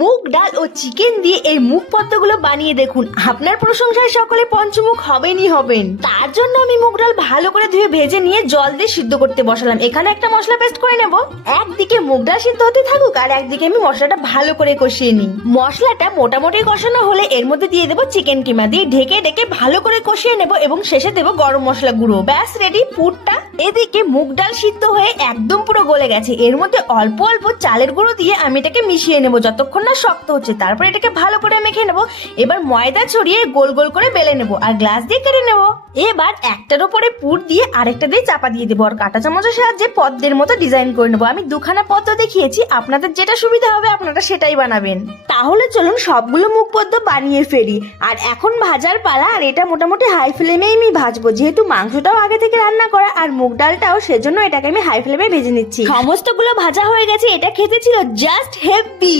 মুগ ডাল ও চিকেন দিয়ে এই মুগ পদ্মগুলো বানিয়ে দেখুন, আপনার প্রশংসায় সকলে পঞ্চমুখ হবেনই হবেন। তার জন্য আমি মুগ ডাল ভালো করে ধুয়ে ভেজে নিয়ে জল দিয়ে সিদ্ধ করতে বসালাম। এখানে একটা মশলা পেস্ট করে নেব। একদিকে মুগ ডাল সিদ্ধ হতে থাকুক আর একদিকে আমি মশলাটা ভালো করে কষিয়ে নিই। মশলাটা মোটামুটি কষানো হলে এর মধ্যে দিয়ে দেবো চিকেন কিমা, দিয়ে ঢেকে ঢেকে ভালো করে কষিয়ে নেব এবং শেষে দেবো গরম মশলা গুঁড়ো। ব্যাস রেডি পুরটা। এদিকে মুগ ডাল সিদ্ধ হয়ে একদম পুরো গলে গেছে। এর মধ্যে অল্প অল্প চালের গুঁড়ো দিয়ে আমি এটাকে মিশিয়ে নেবো যতক্ষণ না শক্ত হচ্ছে। তারপর এটাকে ভালো করে মেখে নেবো। এবার ময়দা ছড়িয়ে গোল গোল করে বেলে নেবো আর গ্লাস দিয়ে কেটে নেবো। এবার একটার উপরে পুর দিয়ে আরেকটা দিয়ে চাপা দিয়ে দেবো আর কাঁটা চামচের সাহায্যে পদ্মের মতো ডিজাইন করে নেবো। আমি দুখানা পদ্ম দেখিয়েছি, আপনাদের যেটা সুবিধা হবে আপনারা সেটাই বানাবেন। তাহলে চলুন সবগুলো মুগ পদ্ম বানিয়ে ফেলি। আর এখন ভাজার পালা, আর এটা মোটামুটি হাই ফ্লেমে আমি ভাজবো, যেহেতু মাংসটাও আগে থেকে রান্না করা আর মুগ ডালটাও, সেজন্য এটাকে আমি হাই ফ্লেমে ভেজে নিচ্ছি। সমস্তগুলো ভাজা হয়ে গেছে। এটা খেতে ছিল জাস্ট হেভি।